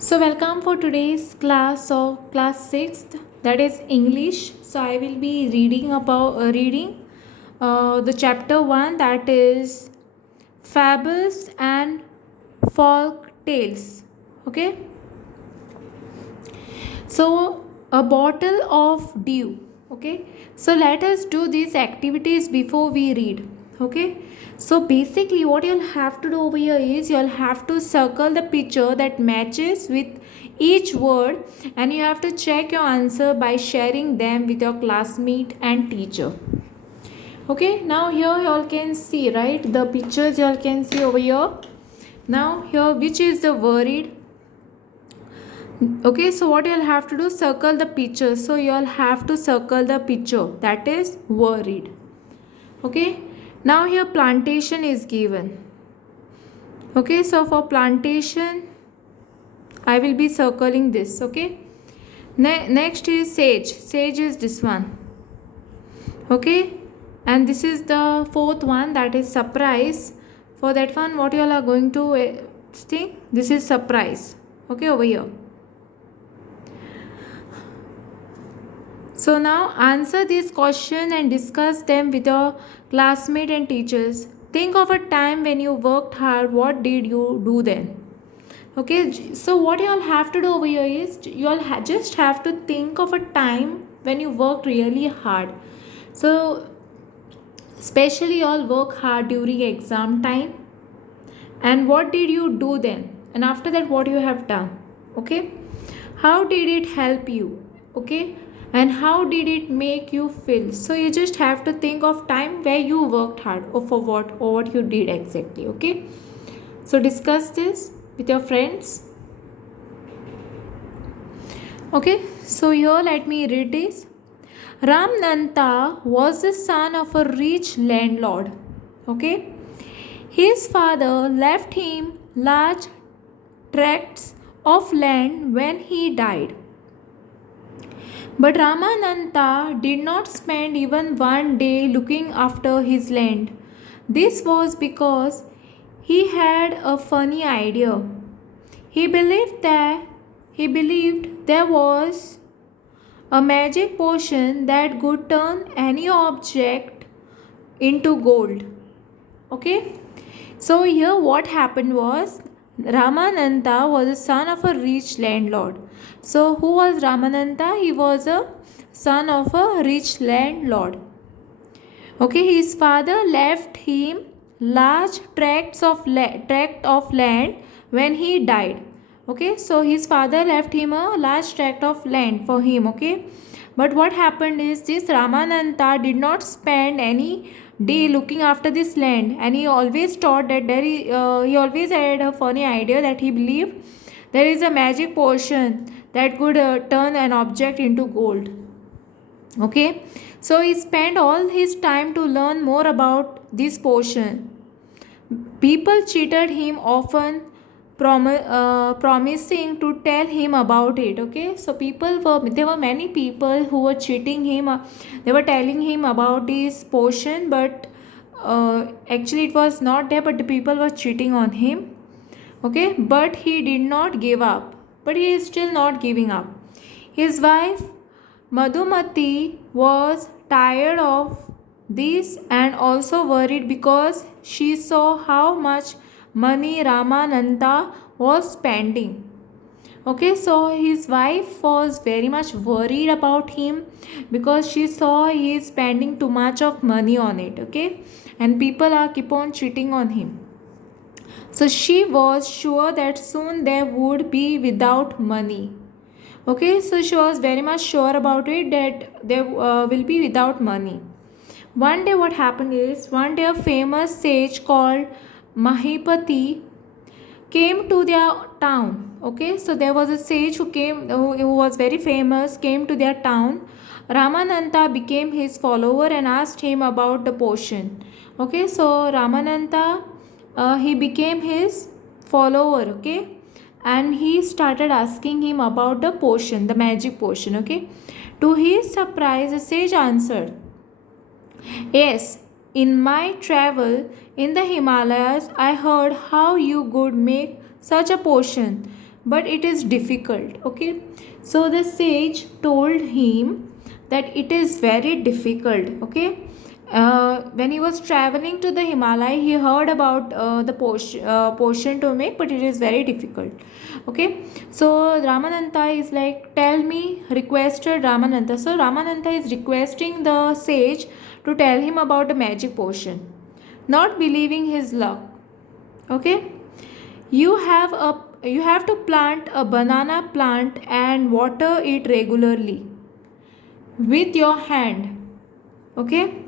So welcome for today's class of class 6th, that is English. So I will be reading the chapter 1, that is fables and folk tales. Okay? So a bottle of dew. Okay? So let us do these activities before we read. Okay? So basically what you'll have to do over here is you'll have to circle the picture that matches with each word, and you have to check your answer by sharing them with your classmate and teacher. Okay, now here you all can see, right, the pictures you all can see over here. Now here, which is the worried? Okay, so what you'll have to do, circle the picture. So you'll have to circle the picture, that is worried. Okay, now here plantation is given. Okay, so for plantation I will be circling this. Okay, next is sage. Sage is this one. Okay, and this is the fourth one, that is surprise. For that one, what you all are going to think, this is surprise. Okay, over here. So now answer this question and discuss them with your classmate and teachers. Think of a time when you worked hard. What did you do then? Okay, so what you all have to do over here is you all just have to think of a time when you worked really hard. So especially you all work hard during exam time, and what did you do then, and after that what you have done. Okay, how did it help you? Okay, and how did it make you feel? So you just have to think of time where you worked hard, or for what, or what you did exactly. Okay, so discuss this with your friends. Okay, so here let me read this. Ramnanta was the son of a rich landlord. Okay, his father left him large tracts of land when he died. But Ramananta did not spend even one day looking after his land. This was because he had a funny idea. He believed there was a magic potion that could turn any object into gold. Okay, so here what happened was, Ramananda was the son of a rich landlord. So who was Ramananda? He was a son of a rich landlord. Okay, his father left him large tract of land when he died. Okay, so his father left him a large tract of land for him. Okay, but what happened is, this Ramananda did not spend any day looking after this land, and he always thought that he always had a funny idea that he believed there is a magic potion that could turn an object into gold. Okay, so he spent all his time to learn more about this potion. People cheated him often, promising to tell him about it. Okay, so there were many people who were cheating him. They were telling him about this potion, but actually it was not there, but the people were cheating on him. Okay, but he did not give up. But he is still not giving up. His wife Madhumati was tired of this and also worried because she saw how much money Ramananda was spending. Okay, so his wife was very much worried about him because she saw he is spending too much of money on it. Okay, and people are keep on cheating on him. So she was sure that soon they would be without money. Okay, so she was very much sure about it that they will be without money. One day what happened is, one day a famous sage called Mahipati came to their town. Okay, so there was a sage who was very famous, came to their town. Ramananda became his follower and asked him about the potion. Okay, so Ramananda he became his follower. Okay, and he started asking him about the potion, the magic potion. Okay, to his surprise, the sage answered, "Yes, in my travel in the Himalayas, I heard how you could make such a potion. but it is difficult. Okay, so the sage told him that it is very difficult. Okay, when he was traveling to the Himalaya, he heard about the potion to make, but it is very difficult. Okay, so Ramananta is like, tell me, requested Ramananta. So Ramananta is requesting the sage to tell him about the magic potion, not believing his luck. Okay, you have to plant a banana plant and water it regularly with your hand. Okay,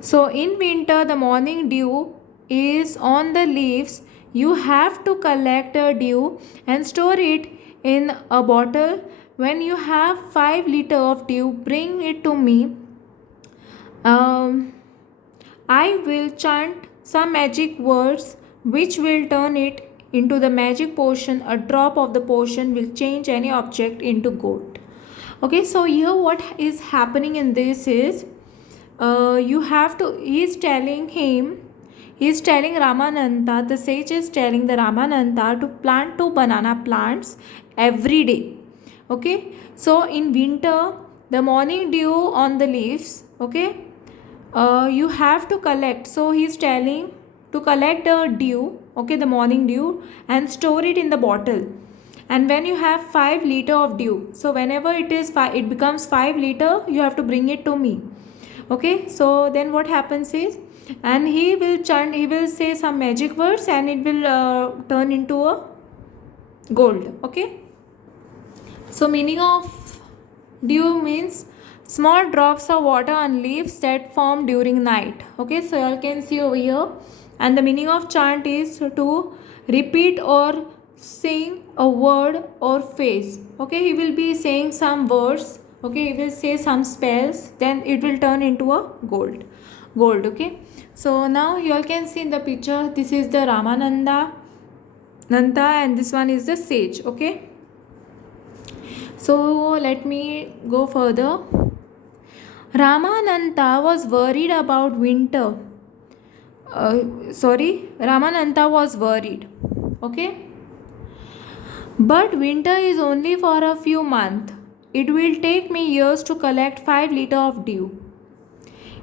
so in winter, the morning dew is on the leaves. You have to collect the dew and store it in a bottle. When you have 5 liters of dew, bring it to me. Um, I will chant some magic words which will turn it into the magic potion. A drop of the potion will change any object into gold. Okay, so here what is happening in this is he's telling Ramananda, the sage is telling the Ramananda to plant 2 banana plants every day. Okay, so in winter, the morning dew on the leaves, okay, you have to collect. So he's telling to collect the dew, okay, the morning dew, and store it in the bottle. And when you have 5 liters of dew, so whenever it becomes 5 liter, you have to bring it to me. Okay, so then what happens is, and he will say some magic words and it will turn into a gold. Okay, so meaning of dew means small drops of water on leaves that form during night. Okay, so you all can see over here. And the meaning of chant is to repeat or sing a word or phrase. Okay, he will be saying some words. Okay, he will say some spells, then it will turn into a gold. Okay, so now you all can see in the picture, this is the Ramananda Nanda and this one is the sage. Okay, so let me go further. Ramananda was worried about winter. Ramananda was worried. Okay, but winter is only for a few months. It will take me years to collect 5 liters of dew.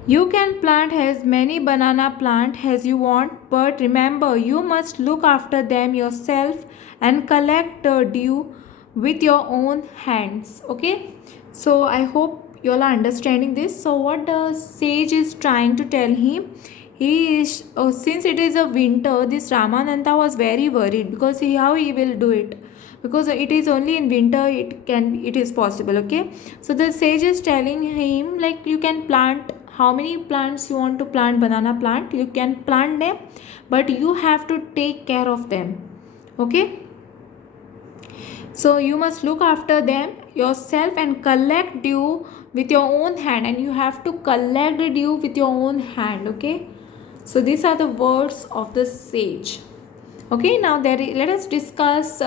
You can plant as many banana plants as you want, but remember you must look after them yourself and collect the dew with your own hands. Okay, so I hope you all are understanding this. So what the sage is trying to tell him, since it is a winter, this Ramananda was very worried because how he will do it, because it is only in winter it is possible. Okay, so the sage is telling him like, you can plant how many plants you want to plant, banana plant, you can plant them, but you have to take care of them. Okay, so you must look after them yourself and collect dew with your own hand, and you have to collect the dew with your own hand. Okay, so these are the words of the sage. Okay, now let us discuss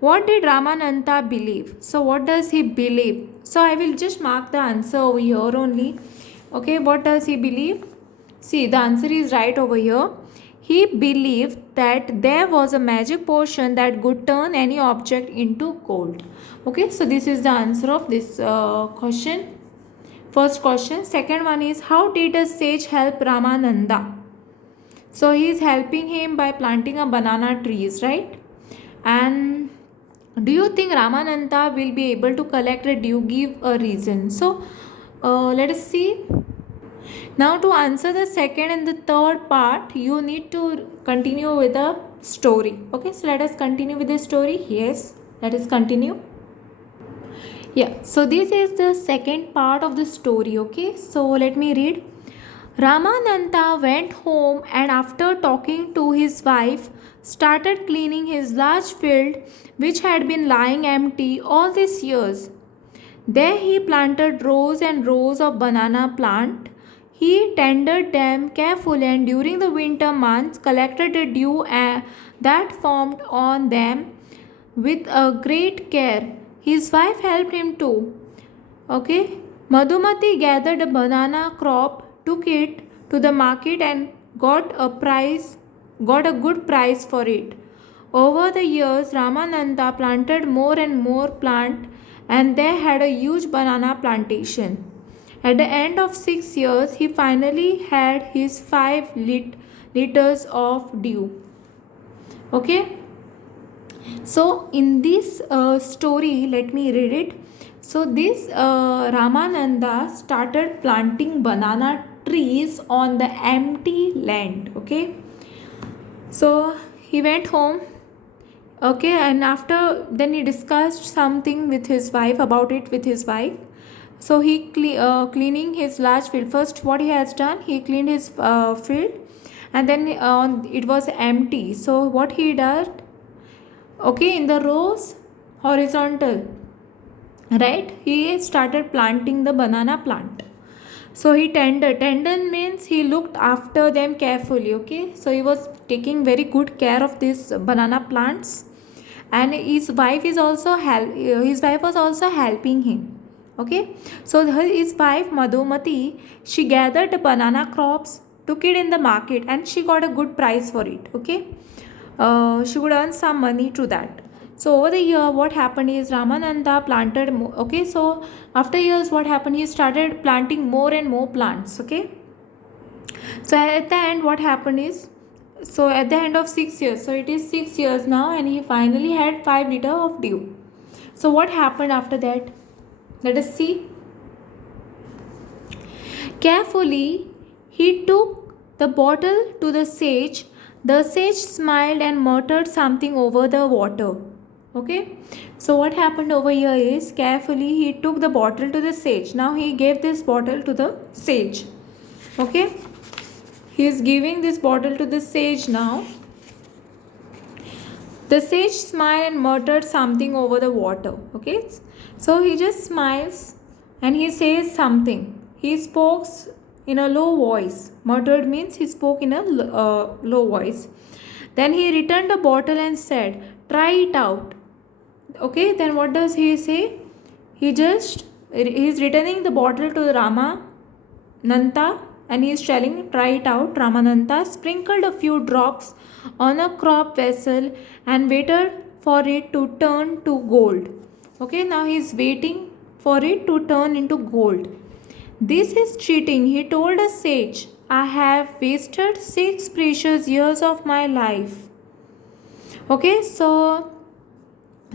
what did Ramananda believe. So what does he believe? So I will just mark the answer over here only. Okay, what does he believe? See, the answer is right over here. He believed that there was a magic potion that could turn any object into gold. Okay, so this is the answer of this question. First question. Second one is, how did a sage help Ramananda? So he is helping him by planting a banana trees, right? And do you think Ramananda will be able to collect a dew? Give a reason. So let us see. Now to answer the second and the third part, you need to continue with a story. Okay, so let us continue with the story. Yes, let us continue. Yeah, so this is the second part of the story. Okay, so let me read. Ramananda went home and after talking to his wife, started cleaning his large field which had been lying empty all these years. There he planted rows and rows of banana plant. He tended them carefully and during the winter months collected the dew that formed on them with a great care. His wife helped him too. Okay, Madhumati gathered a banana crop, took it to the market and got a good price for it. Over the years, Ramananda planted more and more plant, and they had a huge banana plantation. At the end of 6 years, he finally had his 5 liters of dew. Okay, so in this story, let me read it. So this Ramananda started planting banana trees on the empty land. Okay, so he went home. Okay, and after then he discussed something with his wife about it with his wife. So he cleaning his large field. First, what he has done, he cleaned his field, and then it was empty. So what he does, okay, in the rows, horizontal, right? He started planting the banana plant. So he tended means he looked after them carefully. Okay, so he was taking very good care of these banana plants, and his wife was also helping him. Okay, so his wife Madhumati, she gathered the banana crops, took it in the market, and she got a good price for it. Okay, she would earn some money to that. So over the year, what happened is Ramananda planted okay, so after years, what happened, he started planting more and more plants. Okay, so at the end, what happened is, so at the end of 6 years, so it is 6 years now, and he finally had 5 liters of dew. So what happened after that? Let us see. Carefully, he took the bottle to the sage. The sage smiled and muttered something over the water. Okay, so what happened over here is, carefully he took the bottle to the sage. Now he gave this bottle to the sage. Okay, he is giving this bottle to the sage now. The sage smiled and muttered something over the water. Okay, so he just smiles and he says something. He spoke in a low voice. Muttered means he spoke in a low voice. Then he returned the bottle and said, "Try it out." Okay, then what does he say? He is returning the bottle to Ramananda, and he is telling, "Try it out." Ramananda sprinkled a few drops on a crop vessel and waited for it to turn to gold. Okay, now he is waiting for it to turn into gold. "This is cheating," he told a sage. "I have wasted 6 precious years of my life." Okay, so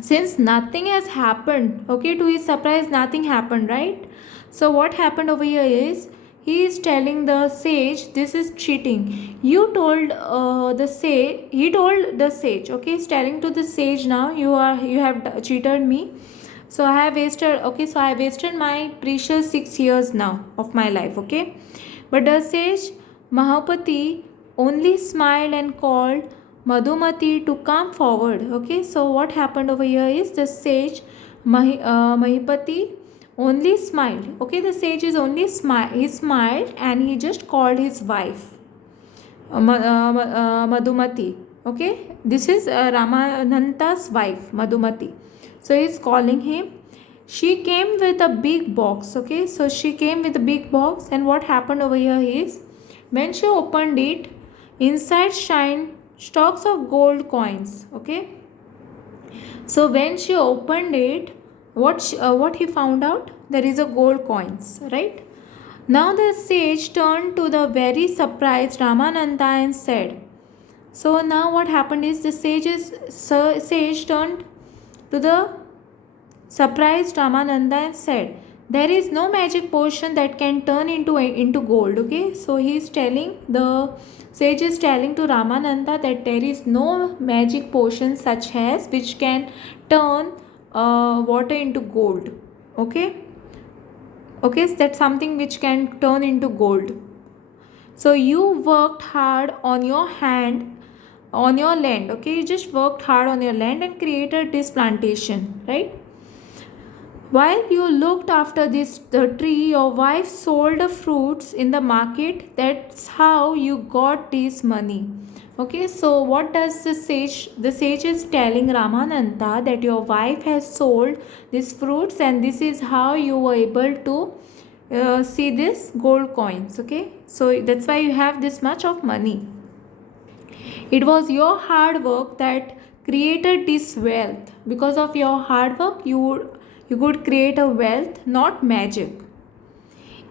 since nothing has happened, okay, to his surprise, nothing happened, right? So what happened over here is, he is telling the sage, "This is cheating. You told he told the sage, okay, he's telling to the sage, now you have cheated me. So I have wasted my precious 6 years now of my life." Okay, but the sage Mahapati only smiled and called Madhumati to come forward. Okay, so what happened over here is, the sage Mahipati only smiled. Okay, the sage is only he smiled and he just called his wife Madhumati. Okay, this is Ramananda's wife Madhumati. So he is calling him. She came with a big box. Okay, so she came with a big box, and what happened over here is, when she opened it, inside shined stalks of gold coins. Okay, so when she opened it, what he found out, there is a gold coins, right? Now the sage turned to the very surprised Ramananda and said, so now what happened is, the sage turned to the surprised Ramananda and said, "There is no magic potion that can turn into gold." Okay, so the sage is telling to Ramananda that there is no magic potion such as which can turn water into gold. Okay, so that's something which can turn into gold. So you worked hard on your land. Okay, you just worked hard on your land and created this plantation, right? While you looked after the tree, your wife sold the fruits in the market. That's how you got this money. Okay, so what does the sage? The sage is telling Ramananda that your wife has sold these fruits, and this is how you were able to see this gold coins. Okay, so that's why you have this much of money. It was your hard work that created this wealth. Because of your hard work, you could create a wealth, not magic.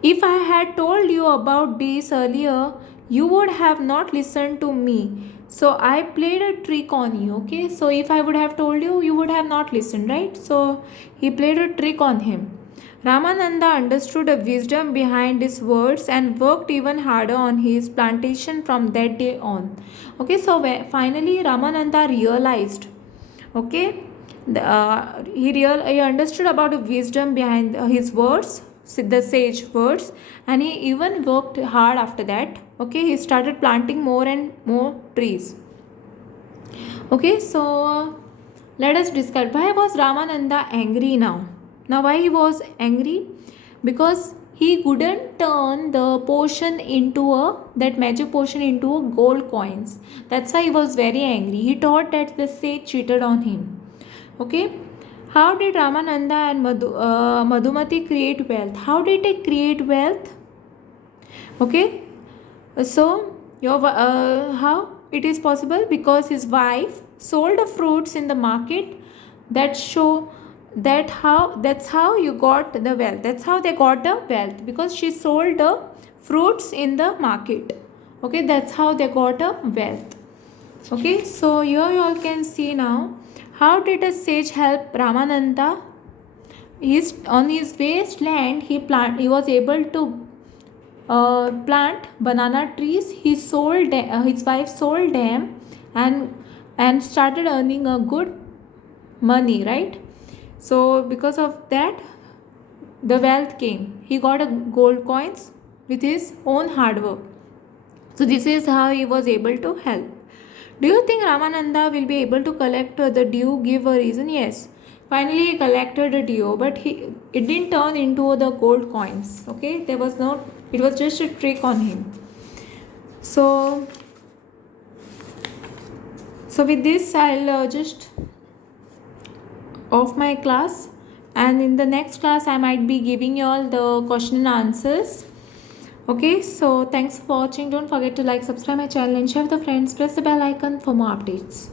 If I had told you about this earlier, you would have not listened to me. So I played a trick on you, okay? So if I would have told you, you would have not listened, right? So he played a trick on him. Ramananda understood the wisdom behind his words and worked even harder on his plantation from that day on. Okay, so finally Ramananda realized, okay, he understood about the wisdom behind his words, the sage words, and he even worked hard after that. Okay, he started planting more and more trees. Okay, so let us discuss why was Ramananda angry now. Now why he was angry? Because he couldn't turn the potion into that magic potion into a gold coins. That's why he was very angry. He thought that the sage cheated on him. Okay, how did Ramananda and Madhumati create wealth? How did they create wealth? Okay, so how it is possible? Because his wife sold the fruits in the market. That show that's how you got the wealth. That's how they got the wealth, because she sold the fruits in the market. Okay, that's how they got a wealth. Okay, so here you all can see now how did a sage help Ramananda. On his wasteland he was able to plant banana trees. He sold them, his wife sold them, and started earning a good money, right? So because of that, the wealth came. He got a gold coins with his own hard work. So this is how he was able to help. Do you think Ramananda will be able to collect the due? Give a reason. Yes. Finally, he collected the due, but it didn't turn into the gold coins. Okay, there was no. It was just a trick on him. So with this, I'll just off my class, and in the next class, I might be giving you all the question and answers. Okay, so thanks for watching. Don't forget to like, subscribe my channel, and share with the friends. Press the bell icon for more updates.